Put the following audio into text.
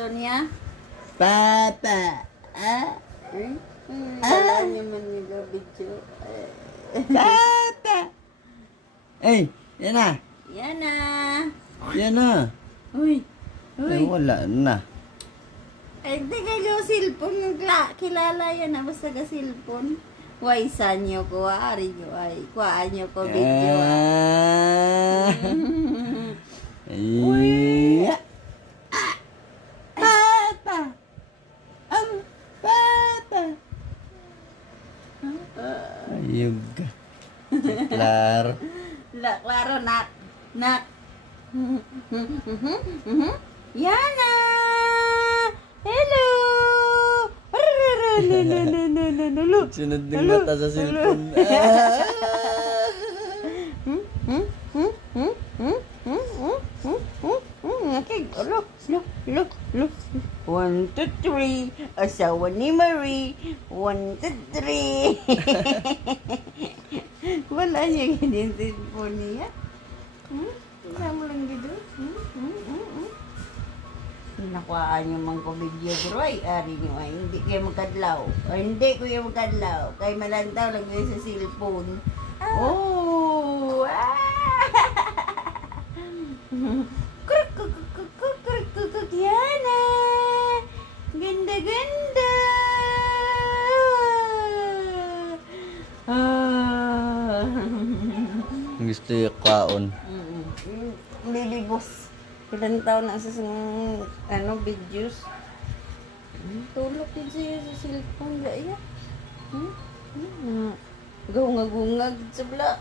kwarto niya. Papa. Wala naman yung video. Papa. Ay, yan na. Yan na. Yan na. Uy. Ay, wala na. Ay, di kayo cellphone yung kilala yan na basta ka cellphone. Why san nyo ko, ari nyo ay, kuhaan nyo ko video. Ay. Papa. Papa. Ayog ka. Klaro. Klaro, nak. Nak. Yana! Hello! Sunod ng mata sa cellphone. Okay, look. 1, 2, 3. Asawa ni Marie. 1, 2, 3. Wala niya ganyan cellphone niya. Kasama lang dito. Nakuhaan yung mga video bro ay ari nyo ay hindi kayo magkadlaw. O hindi kayo magkadlaw. Kay malantaw lang kayo sa cellphone. Oh! Yana! Ganda-ganda! Gusto yung kaon. Lilibos. Ilan taon na sa videos. Tulog din siya sa cellphone. Gaya. Gungag-gungag sa bla.